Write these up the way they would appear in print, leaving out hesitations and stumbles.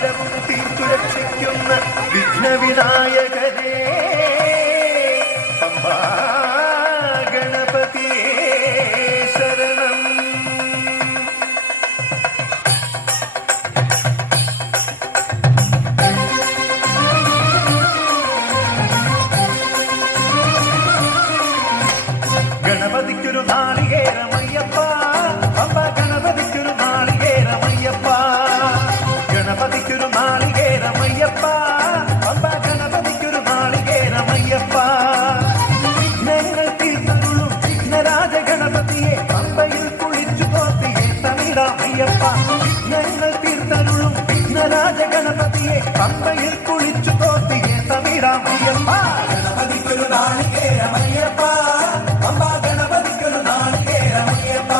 സകലവും തീർത്തുരക്ഷിക്കുന്ന വിഘ്നവിനായകരേ പമ്പാ ഗണപതിയേ ശരണം. ഗണപതിക്കൊരു നാളികേരമയ്യപ്പ, പമ്പ ഗണപതിക്കൊരു നാളികേരമയ്യപ്പ, ഗണപതിക്കൊരു നാളികേരമയ്യപ്പ, പമ്പ ഗണപതിക്കൊരു നാളികേരമയ്യപ്പ. വിഘ്നങ്ങൾ തീർത്തരുളും വിഘ്നരാജ ഗണപതിയെ പമ്പയിൽ കുളിച്ചു തോർത്തിയെ തമിഴാമയ്യപ്പ. വിഘ്നങ്ങൾ തീർത്തരുളും വിഘ്നരാജ ഗണപതിയെ പമ്പയിൽ കുളിച്ചു തോർത്തിയെ തമിഴാമയ്യപ്പ. ഗണപതിക്കൊരു നാളികേരമയ്യപ്പ, പമ്പ ഗണപതിക്കൊരു നാളികേരമയ്യപ്പ.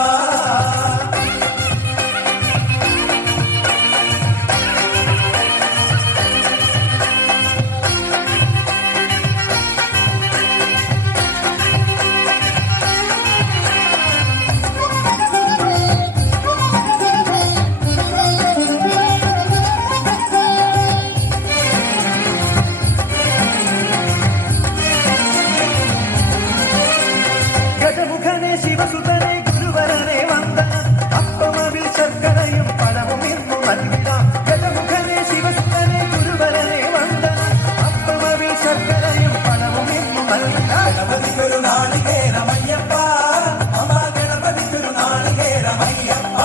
ഗജമുഖനെ ശിവസുതനെ ഗുരുവരനെ വന്ദനം, അപ്പമവിൽ ശർക്കരയും പഴവും ഇന്നു നൽകിടാം. ഗജമുഖനെ ശിവസുതനെ ഗുരുവരനെ വന്ദനം, അപ്പമവിൽ ശർക്കരയും പഴവും ഇന്നു നൽകിടാം. ഗണപതിക്കൊരു നാളികേരമയ്യപ്പ, അമ്മ ഗണപതിക്കൊരു നാളികേരമയ്യപ്പ.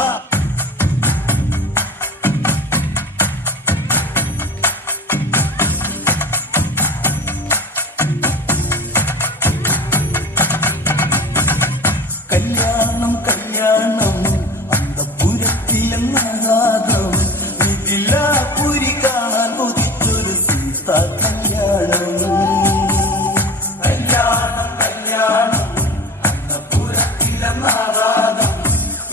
കല്യാണം കല്യാണം അന്തപുരത്തിലെന്നാദം, ഇതിലാപുരി കാണാൻ കൊതിച്ചൊരു സീതാ കല്യാണം. കല്യാണം കല്യാണം അന്തപുരത്തിലെന്നാദം,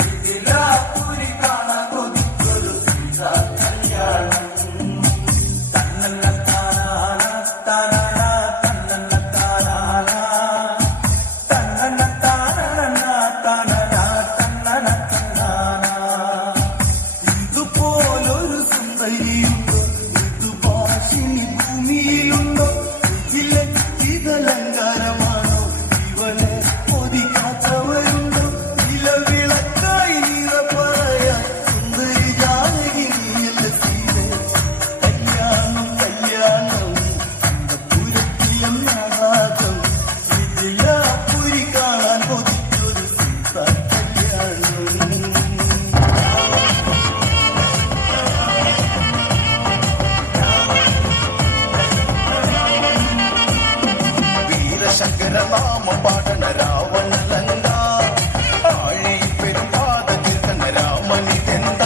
ഇതിലാപുരി കാണാൻ കൊതിച്ചൊരു സീതാ കല്യാണം. തന്നല്ല താനാന താനാന തന്നല്ല താനാന തന്നല്ല ഇതുപോലൊരു സുന്ദരിയുണ്ടോ, ഇതുഭാഷിണി ഭൂമിയിലുണ്ടോ, ഇതിലലങ്കാരമാണോ ഇവളെ ഒതിക്കാത്തവരുണ്ടോ, ഇലവിളക്കായി നീറ പറയാൻ സുന്ദരി ജാനകി നീയല്ല സീതേ. കല്യാണം കല്യാണം അന്തപുരത്തിലെന്നാദം, ഇതിലാപുരി കാണാൻ കൊതിച്ചൊരു സീതാ കല്യാണം. വീരശങ്കരനാമ പാടന രാവണലങ്ക, ആഴി പെരുമ്പാത തീർക്കന രാമനിതെന്ത,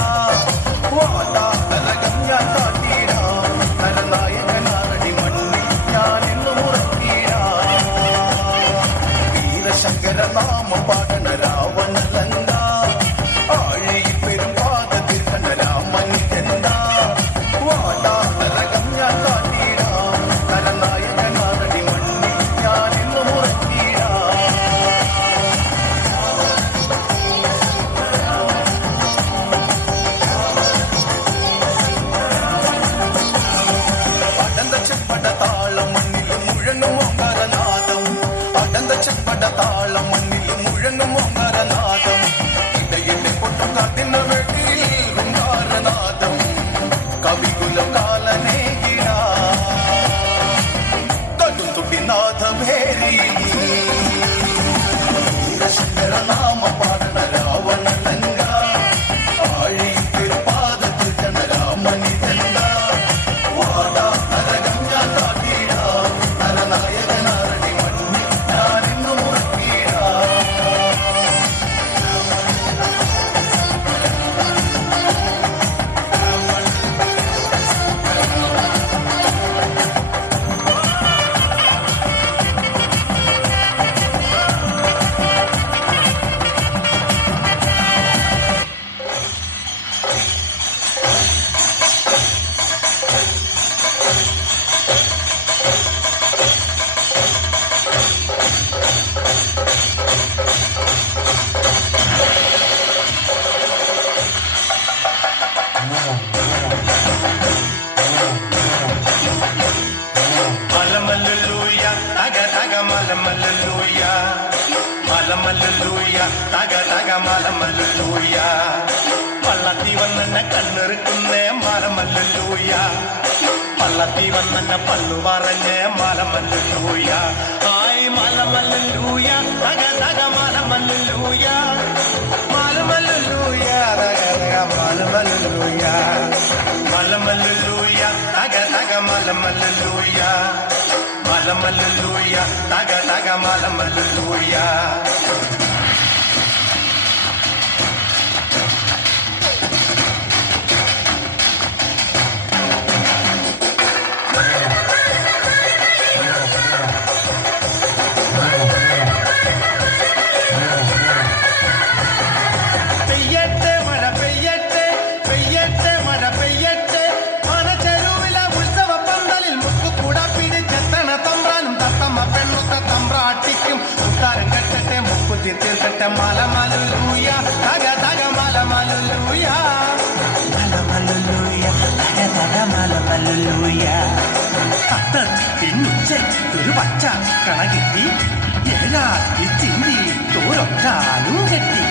വാതാതലകം ഞാൻ കാട്ടിടാം, നരനായകനാരടി മണ്ണിൽ ഞാൻ എന്നു മുറക്കിടാം. വീരശങ്കരനാമ പാടന രാവണലങ്ക, ആഴി പെരുമ്പാത തീർക്കന രാമനിതെന്ത, വാതാതലകം ഞാൻ കാട്ടിടാം, നരനായകനാരടി മണ്ണിൽ ഞാൻ എന്നു മുറക്കിടാം. അടന്ത ചെപ്പട താളം മണ്ണിൽ മുഴങ്ങും ഓങ്കാരനാദം, അടന്ത ചെപ്പട താളം മണ്ണിൽ മുഴങ്ങും ഓങ്കാരനാദം, ഇടയിലെ പൊട്ടും കാത്തിന വെട്ടിൽ ഓങ്കാരനാദം, കവികുലം കാലനേകിടാ കടുംതുടിനാഥമേരി. വീരശങ്കരനാമ പാടന രാവണലങ്ക, ആഴി പെരുമ്പാത തീർക്കന രാമനിതെന്ത, വാതാതലകം ഞാൻ കാട്ടിടാം, നരനായകനാരടി മണ്ണിൽ ഞാൻ എന്നു മുറക്കിടാം. മലമല്ലൂയ വള്ളത്തി വന്നെന്നെ കണ്ണെറുക്കുന്നേ മലമല്ലൂയ വള്ളത്തി വന്നെന്നെ പല്ലു പറഞ്ഞേ മലമല്ലൂയ ആയി മലമല്ലൂയ തക തക മലമല്ലൂയ മലമല്ലൂയ തക തക മലമല്ലൂയ മലമല്ലൂയ തക തക മലമല്ലൂയ മലമല്ലൂയ തക തക മലമല്ലൂയ തീർക്കട്ടെ മലമല്ലൂയ തക തക മലമല്ലൂയ മലമല്ലൂയ തക തക മലമല്ലൂയ അത്ത പിന്നുച്ച ഒരു പച്ച കണകിട്ടി ഏഴാത്തി ചിന്തി തോരൊറ്റാലും കെട്ടി